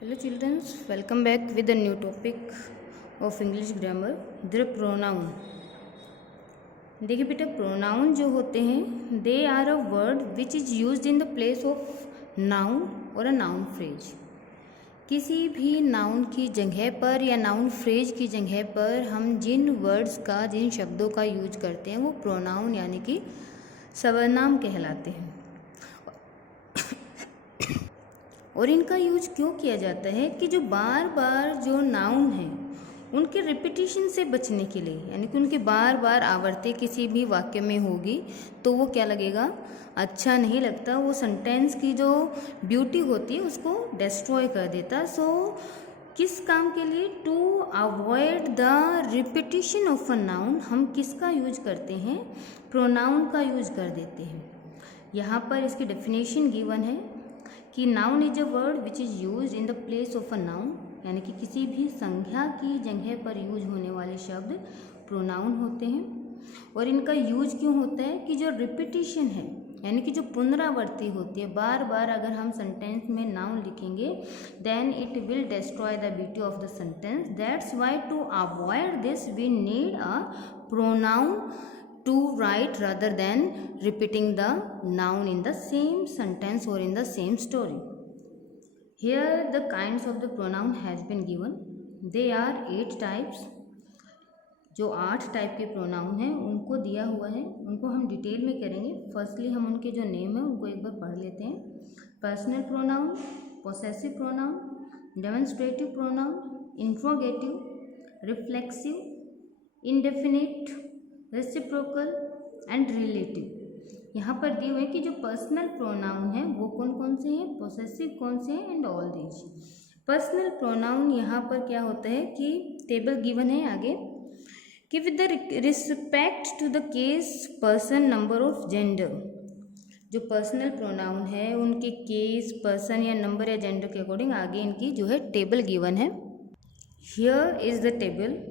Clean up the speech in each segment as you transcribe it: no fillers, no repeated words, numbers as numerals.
Hello children, welcome back with a new topic of English grammar, the pronoun. देखिए बेटा, pronoun जो होते हैं they are a word which is used in the place of noun और a noun phrase. किसी भी noun की जगह पर या नाउन फ्रेज की जगह पर हम जिन वर्ड्स का जिन शब्दों का यूज करते हैं वो प्रोनाउन यानी कि सर्वनाम कहलाते हैं। और इनका यूज क्यों किया जाता है कि जो बार बार जो नाउन हैं उनके रिपीटिशन से बचने के लिए, यानी कि उनके बार बार आवर्ती किसी भी वाक्य में होगी तो वो क्या लगेगा, अच्छा नहीं लगता, वो सेंटेंस की जो ब्यूटी होती है उसको डिस्ट्रॉय कर देता। सो किस काम के लिए, to avoid the repetition of a noun, हम किसका यूज करते हैं, प्रोनाउन का यूज कर देते हैं। यहाँ पर इसकी डेफिनेशन गिवन है कि noun is a word which is use in the place of a noun, यानी कि किसी भी संज्ञा की जगह पर यूज होने वाले शब्द प्रोनाउन होते हैं। और इनका यूज क्यों होता है कि जो रिपीटिशन है यानी कि जो पुनरावृत्ति होती है, बार बार अगर हम सेंटेंस में नाउन लिखेंगे then it will destroy the beauty of the sentence. That's why to avoid this we need a pronoun to write rather than repeating the noun in the same sentence or in the same story. Here the kinds of the pronoun has been given. They are 8 types. जो 8 type के pronoun हैं उनको दिया हुआ है, उनको हम detail में करेंगे। फर्स्टली हम उनके जो नेम है उनको एक बार पढ़ लेते हैं। Personal pronoun, possessive pronoun, demonstrative pronoun, interrogative, reflexive, indefinite, reciprocal and relative. यहाँ पर दिए हुए कि जो पर्सनल प्रोनाउन है वो कौन कौन से हैं, पोसेसिव कौन से हैं and all these. Personal pronoun यहाँ पर क्या होता है कि टेबल गिवन है आगे कि with the respect to the case, person, number of, gender. जो पर्सनल प्रोनाउन है उनके केस, पर्सन या नंबर या जेंडर के अकॉर्डिंग आगे इनकी जो है टेबल गिवन है। Here is the table.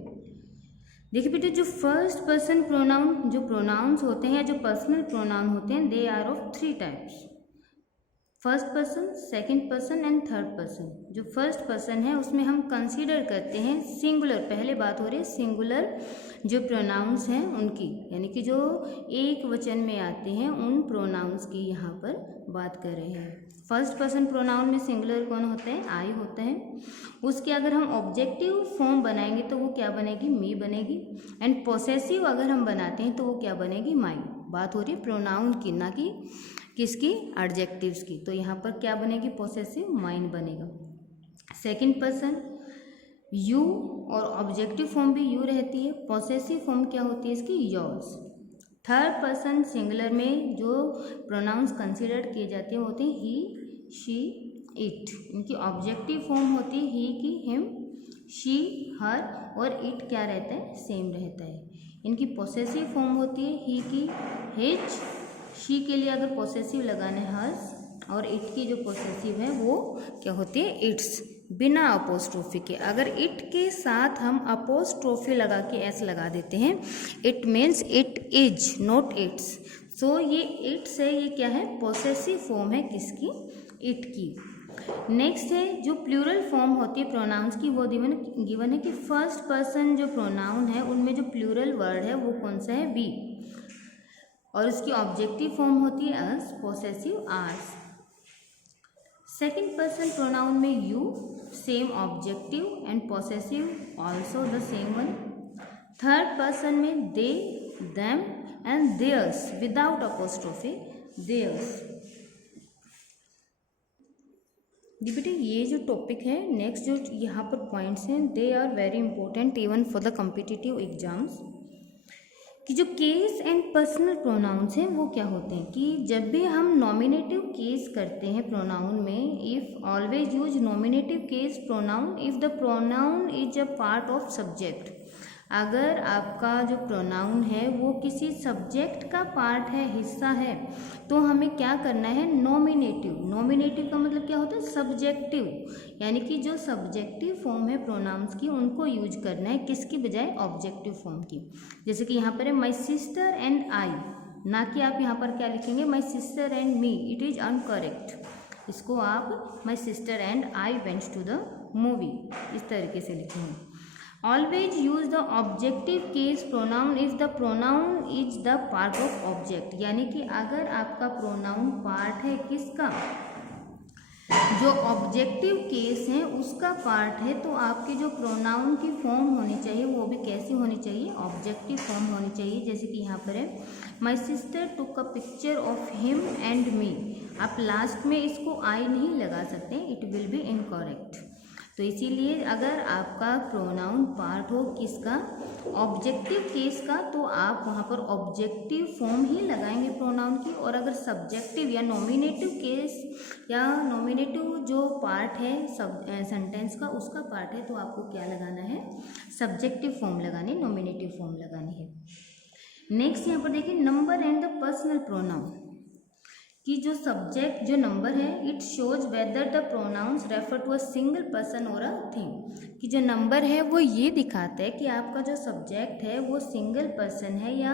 देखिए बेटे, जो फर्स्ट पर्सन प्रोनाउन, जो प्रोनाउंस होते हैं या जो पर्सनल प्रोनाउन होते हैं they are of 3 types, first person, second person and third person. जो फर्स्ट पर्सन है उसमें हम कंसीडर करते हैं सिंगुलर, पहले बात हो रही है सिंगुलर जो प्रोनाउंस हैं उनकी, यानी कि जो एक वचन में आते हैं उन प्रोनाउंस की यहाँ पर बात कर रहे हैं। फर्स्ट पर्सन प्रोनाउन में सिंगुलर कौन होता है, आई होता है। उसके अगर हम ऑब्जेक्टिव फॉर्म बनाएंगे तो वो क्या बनेगी, मी बनेगी। एंड पोसेसिव अगर हम बनाते हैं तो वो क्या बनेगी, माई। बात हो रही है प्रोनाउन की, ना कि किसकी, एडजेक्टिव्स की। तो यहाँ पर क्या बनेगी, पोसेसिव, माइन बनेगा। सेकंड पर्सन यू, और ऑब्जेक्टिव फॉर्म भी यू रहती है। पोसेसिव फॉर्म क्या होती है इसकी, योर्स। थर्ड पर्सन सिंगुलर में जो प्रोनाउंस कंसिडर किए जाते हैं होते हैं ही, शी, इट। इनकी ऑब्जेक्टिव फॉर्म होती है ही की, हिम, शी, हर, और इट क्या रहता है, सेम रहता है। इनकी पोसेसिव फॉर्म होती है ही की, हिज, शी के लिए अगर पोसेसिव लगाना है हर्स, और इट की जो पोसेसिव है वो क्या होती है, इट्स, बिना अपोस्ट्रोफी के। अगर इट के साथ हम अपोस्ट्रोफी लगा के एस लगा देते हैं, it means it is, not its. So ये इट्स है, ये क्या है, पोसेसिव फॉर्म है किसकी, इट की। नेक्स्ट है जो प्लूरल फॉर्म होती है प्रोनाउंस की, वो गिवन है कि फर्स्ट पर्सन जो प्रोनाउन है उनमें जो प्लूरल वर्ड है वो कौन सा है, वी, और उसकी ऑब्जेक्टिव फॉर्म होती है us, possessive ours. Second person pronoun में you, same objective and possessive also the same one. Third person में they, them and theirs without apostrophe, theirs. बेटे ये जो टॉपिक है, नेक्स्ट जो यहाँ पर पॉइंट्स हैं they are very important even for the competitive exams. कि जो केस एंड पर्सनल प्रोनाउंस हैं वो क्या होते हैं कि जब भी हम नॉमिनेटिव केस करते हैं प्रोनाउन में, if always use nominative case pronoun if the pronoun is a part of subject. अगर आपका जो प्रोनाउन है वो किसी सब्जेक्ट का पार्ट है, हिस्सा है, तो हमें क्या करना है, नॉमिनेटिव। नॉमिनेटिव का मतलब क्या होता है, सब्जेक्टिव, यानी कि जो सब्जेक्टिव फॉर्म है प्रोनाउंस की उनको यूज करना है किसकी बजाय, ऑब्जेक्टिव फॉर्म की। जैसे कि यहाँ पर है माई सिस्टर एंड आई, ना कि आप यहाँ पर क्या लिखेंगे, my sister and me, it is incorrect. इसको आप my sister and I went to the movie इस तरीके से लिखे हैं। Always use the objective case pronoun if the pronoun is the part of object, यानी कि अगर आपका प्रोनाउन पार्ट है किसका, जो ऑब्जेक्टिव केस है उसका पार्ट है, तो आपके जो प्रोनाउन की फॉर्म होनी चाहिए वो भी कैसी होनी चाहिए, ऑब्जेक्टिव फॉर्म होनी चाहिए। जैसे कि यहाँ पर है my sister took a picture of him and me, आप लास्ट में इसको आई नहीं लगा सकते, इट विल बी इनकरेक्ट। तो इसीलिए अगर आपका प्रोनाउन पार्ट हो किसका, ऑब्जेक्टिव केस का, तो आप वहाँ पर ऑब्जेक्टिव फॉर्म ही लगाएंगे प्रोनाउन की। और अगर सब्जेक्टिव या नॉमिनेटिव केस या नॉमिनेटिव जो पार्ट है सेंटेंस का उसका पार्ट है, तो आपको क्या लगाना है, सब्जेक्टिव फॉर्म लगानी, नॉमिनेटिव फॉर्म लगानी है। नेक्स्ट यहाँ पर देखिए number and the personal pronoun, कि जो सब्जेक्ट जो नंबर है it shows whether the pronouns refer to a single person और अ थिंग, कि जो नंबर है वो ये दिखाता है कि आपका जो सब्जेक्ट है वो सिंगल पर्सन है या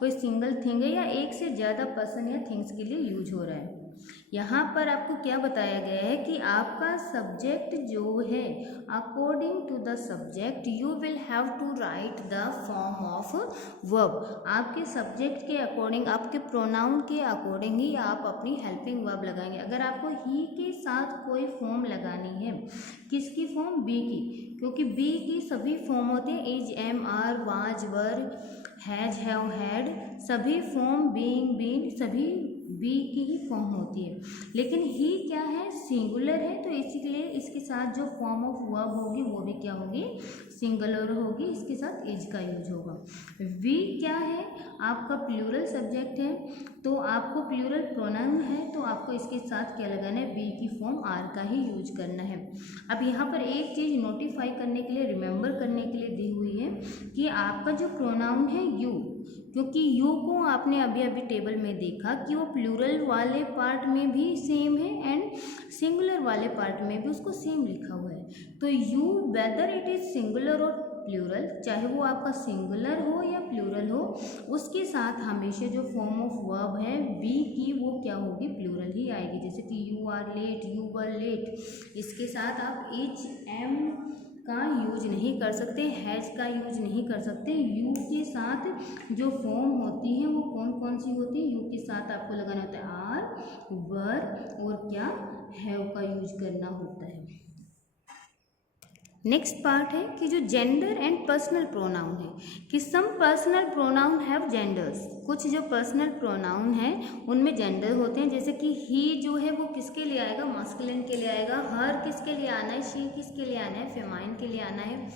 कोई सिंगल थिंग है या एक से ज़्यादा पर्सन या थिंग्स के लिए यूज हो रहा है। यहाँ पर आपको क्या बताया गया है कि आपका सब्जेक्ट जो है according to the subject you will have to write the form of verb, आपके सब्जेक्ट के अकॉर्डिंग, आपके प्रोनाउन के अकॉर्डिंग ही आप अपनी हेल्पिंग वर्ब लगाएंगे। अगर आपको ही के साथ कोई फॉर्म लगानी है, किसकी फॉर्म, बी की, क्योंकि बी की सभी फॉर्म होते हैं is, am, are, was, were, has, have, had, सभी फॉर्म, बीइंग, बीन, सभी बी की ही फॉर्म होती है। लेकिन ही क्या है, सिंगुलर है, तो इसीलिए इसके साथ जो फॉर्म ऑफ वर्ब होगी वो भी क्या होगी, सिंगुलर होगी, इसके साथ इज का यूज होगा। वी क्या है, आपका प्लूरल सब्जेक्ट है, तो आपको प्लूरल प्रोनाउन है, तो आपको इसके साथ क्या लगाना है, बी की फॉर्म आर का ही यूज करना है। अब यहाँ पर एक चीज़ नोटिफाई करने के लिए, रिमेंबर करने के लिए दी हुई है कि आपका जो प्रोनाउन है यू, क्योंकि यू को आपने अभी अभी टेबल में देखा कि वो प्लूरल वाले पार्ट में भी सेम है एंड सिंगुलर वाले पार्ट में भी उसको सेम लिखा हुआ है। तो you whether it is singular और प्लूरल, चाहे वो आपका सिंगुलर हो या प्लूरल हो, उसके साथ हमेशा जो फॉर्म ऑफ वर्ब है बी की वो क्या होगी, प्लूरल ही आएगी। जैसे कि you are late, you were late, इसके साथ आप इज, एम का यूज नहीं कर सकते, हैज का यूज नहीं कर सकते। यू के साथ जो फॉर्म होती हैं वो कौन कौन सी होती है, यू के साथ आपको लगाना होता है आर, वर और क्या, हैव का यूज करना होता है। नेक्स्ट पार्ट है कि जो जेंडर एंड पर्सनल प्रोनाउन है, कि some personal pronoun have genders, कुछ जो पर्सनल प्रोनाउन है उनमें जेंडर होते हैं। जैसे कि ही जो है वो किसके लिए आएगा, मास्कुलिन के लिए आएगा, हर किसके लिए आना है, शी किसके लिए आना है, फेमाइन के लिए आना है,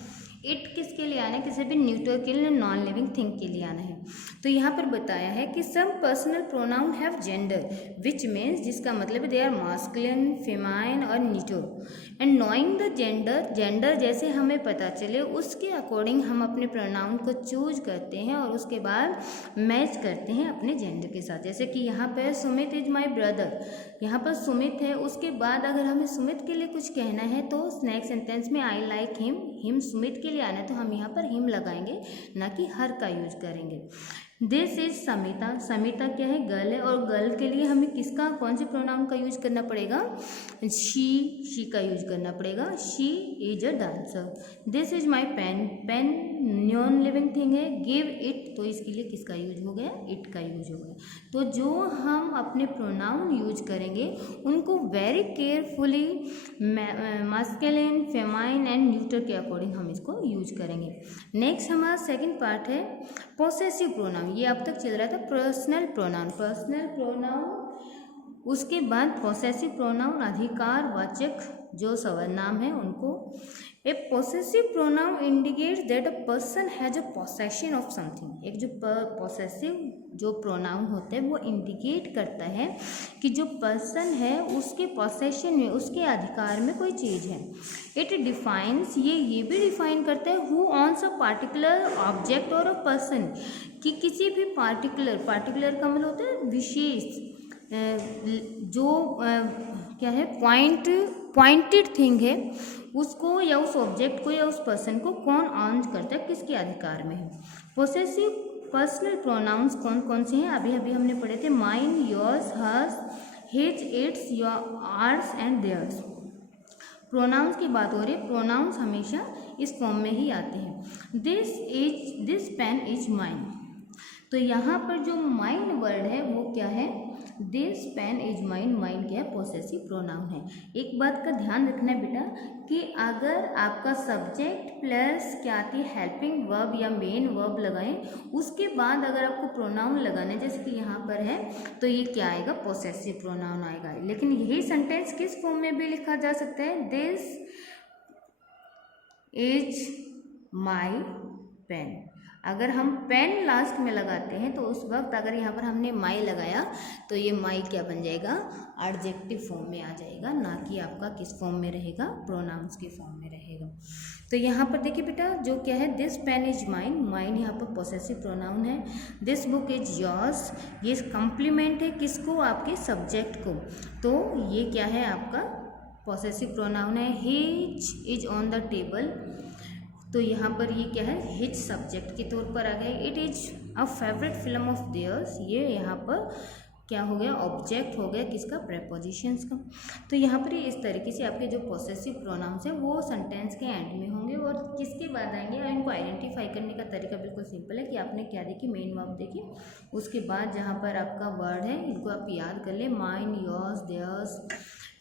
इट किसके लिए आना है, किसी भी न्यूट्रल के लिए, नॉन लिविंग थिंग के लिए आना है। तो यहाँ पर बताया है कि some personal pronoun have gender which means, जिसका मतलब दे आर मास्कुलिन, फेमाइन और neutral. And knowing the gender, gender जैसे हमें पता चले उसके अकॉर्डिंग हम अपने प्रोनाउन को चूज करते हैं और उसके बाद मैच करते हैं अपने जेंडर के साथ। जैसे कि यहाँ पर सुमित इज माई ब्रदर, यहाँ पर सुमित है, उसके बाद अगर हमें सुमित के लिए कुछ कहना है तो नेक्स्ट सेंटेंस में I like him, him Sumit के लिए आना है तो हम यहाँ पर हिम लगाएंगे, ना कि हर का यूज करेंगे। दिस इज समिता, समिता क्या है, गर्ल है, और गर्ल के लिए हमें किसका, कौन से प्रोनाउन का यूज करना पड़ेगा, शी का यूज करना पड़ेगा, she is a dancer. This is my pen, pen non living thing है, गिव इट, तो इसके लिए किसका यूज हो गया, इट का यूज हो गया। तो जो हम अपने प्रोनाउन यूज करेंगे उनको very carefully masculine, famine and neutral के अकॉर्डिंग हम इसको यूज करेंगे। नेक्स्ट हमारा सेकंड पार्ट है पोसेसिव प्रोनाउन, ये अब तक चल रहा था पर्सनल प्रोनाउन, पर्सनल प्रोनाउन, उसके बाद पोसेसिव प्रोनाउन, अधिकारवाचक जो सर्वनाम है उनको। A possessive pronoun indicates that a person has a possession of something, एक जो पोसेसिव जो प्रोनाउन होते हैं वो इंडिकेट करता है कि जो पर्सन है उसके पोसेशन में, उसके अधिकार में कोई चीज़ है। इट डिफाइंस, ये भी डिफाइन करता है हु ऑन्स अ पार्टिकुलर ऑब्जेक्ट और अ पर्सन, कि किसी भी पार्टिकुलर का मतलब होता है विशेष, जो क्या है पॉइंटेड थिंग है उसको या उस ऑब्जेक्ट को या उस पर्सन को कौन ऑन करता है, किसके अधिकार में है। पोसेसिव पर्सनल प्रोनाउंस कौन कौन से हैं, अभी हमने पढ़े थे, mine, yours, hers, his, its, your, ours and theirs. Pronouns की बात हो रही है, प्रोनाउंस हमेशा इस फॉर्म में ही आते हैं। This pen is mine. तो यहाँ पर जो माइन वर्ड है वो क्या है, this pen is mine. Mine क्या है, पोसेसिव प्रोनाउन है। एक बात का ध्यान रखना है बेटा कि अगर आपका सब्जेक्ट प्लस क्या आती है हेल्पिंग वर्ब या मेन वर्ब लगाएं, उसके बाद अगर आपको प्रोनाउन लगाना है जैसे कि यहाँ पर है, तो ये क्या आएगा, पोसेसिव प्रोनाउन आएगा। लेकिन यही सेंटेंस किस फॉर्म में भी लिखा जा सकता है, दिस इज माई पेन। अगर हम पेन लास्ट में लगाते हैं तो उस वक्त अगर यहाँ पर हमने माई लगाया तो ये माई क्या बन जाएगा, एडजेक्टिव फॉर्म में आ जाएगा, ना कि आपका किस फॉर्म में रहेगा, प्रोनाउंस के फॉर्म में रहेगा। तो यहाँ पर देखिए बेटा जो क्या है, this pen is mine. Mine यहाँ पर पोसेसिव प्रोनाउन है। दिस बुक इज योर्स, ये कम्प्लीमेंट है किसको, आपके सब्जेक्ट को, तो ये क्या है आपका पोसेसिव प्रोनाउन है। His is on the table, तो यहाँ पर ये क्या है, हिज सब्जेक्ट के तौर पर आ गया। It is a favourite film of theirs, ये यहाँ पर क्या हो गया, ऑब्जेक्ट हो गया किसका, प्रेपोजिशंस का। तो यहाँ पर इस तरीके से आपके जो पोसेसिव प्रोनाउंस है वो सेंटेंस के एंड में होंगे और किसके बाद आएंगे। और इनको आइडेंटिफाई करने का तरीका बिल्कुल सिंपल है कि आपने क्या देखी, मेन वर्ब देखी, उसके बाद जहाँ पर आपका वर्ड है इनको आप याद कर ले, mine, yours, theirs,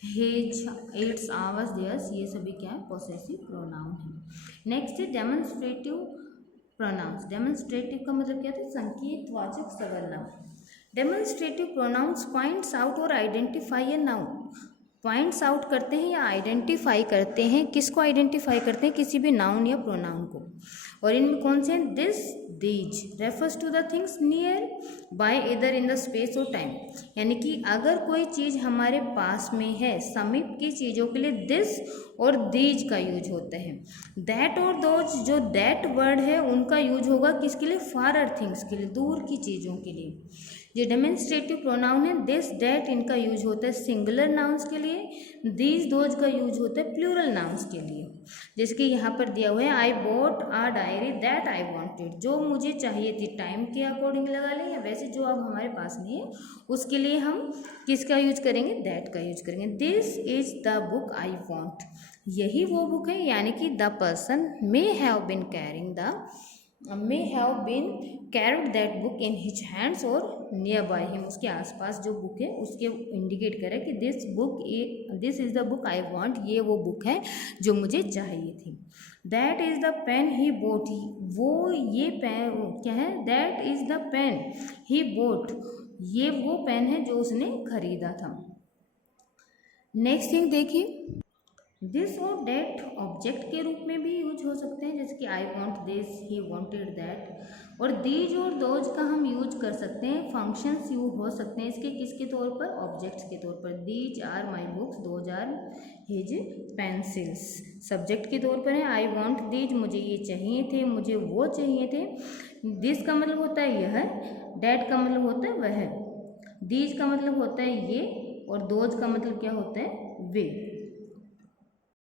his, its, ours, theirs, ये सभी क्या है, पोसेसिव प्रोनाउन है। नेक्स्ट है डेमोन्स्ट्रेटिव प्रोनाउंस। डेमोन्स्ट्रेटिव का मतलब क्या था, संकेतवाचक सर्वनाम। डेमोन्स्ट्रेटिव प्रोनाउंस पॉइंट्स आउट और identify a noun. Points out करते हैं या आइडेंटिफाई करते हैं, किसको आइडेंटिफाई करते हैं, किसी भी नाउन या प्रोनाउन को। और इनमें कौन से हैं, this, these refers to the things near by इधर इन द स्पेस और टाइम। यानी कि अगर कोई चीज़ हमारे पास में है, समीप की चीज़ों के लिए दिस और दीज का यूज होता है। दैट और दोज, जो दैट वर्ड है उनका यूज होगा किसके लिए, फारर थिंग्स के लिए, दूर की चीज़ों के लिए। जो डेमोन्स्ट्रेटिव प्रोनाउन है दिस, दैट, इनका यूज होता है सिंगुलर नाउन्स के लिए, दीज, दोज का यूज होता है प्लूरल नाउन्स के लिए। जैसे कि यहाँ पर दिया हुआ है, I bought a diary that I wanted, जो मुझे चाहिए थी, टाइम के अकॉर्डिंग लगा लें या वैसे जो अब हमारे पास नहीं है उसके लिए हम किसका यूज करेंगे, दैट का यूज करेंगे। This is the book I want, यही वो बुक है, यानी कि the person may have been carried that book in his hands और नियर बाय हिम, उसके आसपास जो बुक है उसके इंडिकेट करे कि this is the book I want, ये वो बुक है जो मुझे चाहिए थी। That is the pen he bought, वो ये पेन क्या है, that is the pen he boat, ये वो पेन है जो उसने खरीदा था। नेक्स्ट थिंग देखिए, दिस और डेट ऑब्जेक्ट के रूप में भी यूज हो सकते हैं, जैसे कि I want this, he wanted that. और दीज और दोज का हम यूज कर सकते हैं, फंक्शंस यूज हो सकते हैं इसके किसके तौर पर, ऑब्जेक्ट्स के तौर पर। These are my books, those are his pencils, subject के तौर पर है। आई वॉन्ट दीज, मुझे ये चाहिए थे, मुझे वो चाहिए थे। दिस का मतलब होता है यह, डैट का मतलब होता है वह, दीज का मतलब होता है ये, और दोज का मतलब क्या होता है वे।